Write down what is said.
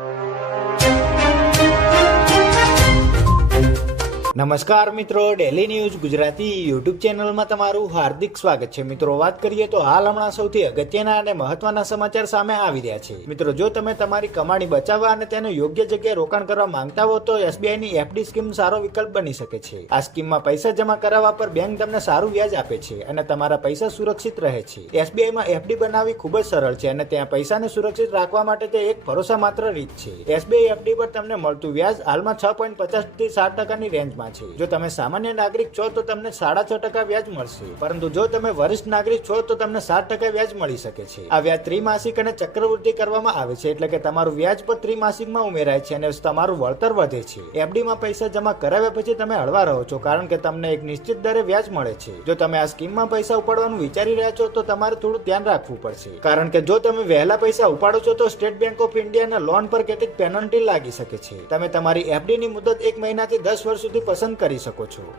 you. નમસ્કાર મિત્રો daily news Gujarati YouTube ચેનલમાં તમારું હાર્દિક સ્વાગત છે. મિત્રો, વાત કરીએ તો હાલ હમણાં સૌથી અગત્યના અને મહત્વના સમાચાર સામે આવી રહ્યા છે. મિત્રો, જો તમે તમારી કમાણી બચાવવા અને તેને યોગ્ય જગ્યાએ રોકાણ કરવા માંગતા હો, તો એસબીઆઈની એફડી સ્કીમ સારો વિકલ્પ બની શકે છે. આ સ્કીમમાં પૈસા જમા કરાવવા પર બેંક તમને સારું વ્યાજ આપે છે અને તમારા પૈસા સુરક્ષિત રહે છે. એસબીઆઈમાં એફડી બનાવવી ખૂબ જ સરળ છે અને ત્યાં પૈસાને સુરક્ષિત રાખવા માટે તે એક ભરોસા માત્ર રીત છે. એસબીઆઈ એફડી પર તમને મળતું વ્યાજ હાલમાં છ પોઈન્ટ પચાસથી સાત ટકાની રેન્જમાં છે. જો તમે સામાન્ય નાગરિક છો તો તમને સાડા છ ટકા વ્યાજ મળશે. પરંતુ જો તમે વરિષ્ઠ નાગરિક છો તો તમને સાત ટકા વ્યાજ મળી શકે છે. આ વ્યાજ ત્રિમાસિક અને ચક્રવૃદ્ધિ કરવામાં આવે છે એટલે કે તમારું વ્યાજ પર ત્રિમાસિકમાં ઉમેરાય છે અને તમારું વળતર વધે છે. એફડીમાં પૈસા જમા કરાવ્યા પછી તમે હળવા રહો છો કારણ કે તમને એક નિશ્ચિત દરે વ્યાજ મળે છે. જો તમે આ સ્કીમમાં પૈસા ઉપાડવાનું વિચારી રહ્યા છો તો તમારે થોડું ધ્યાન રાખવું પડશે. કારણ કે જો તમે વહેલા પૈસા ઉપાડો છો તો સ્ટેટ બેંક ઓફ ઇન્ડિયાના લોન પર કેટલીક પેનલ્ટી લાગી શકે છે. તમે તમારી એફડી ની મુદત એક મહિનાથી દસ વર્ષ સુધી પસંદ કરી શકો છો.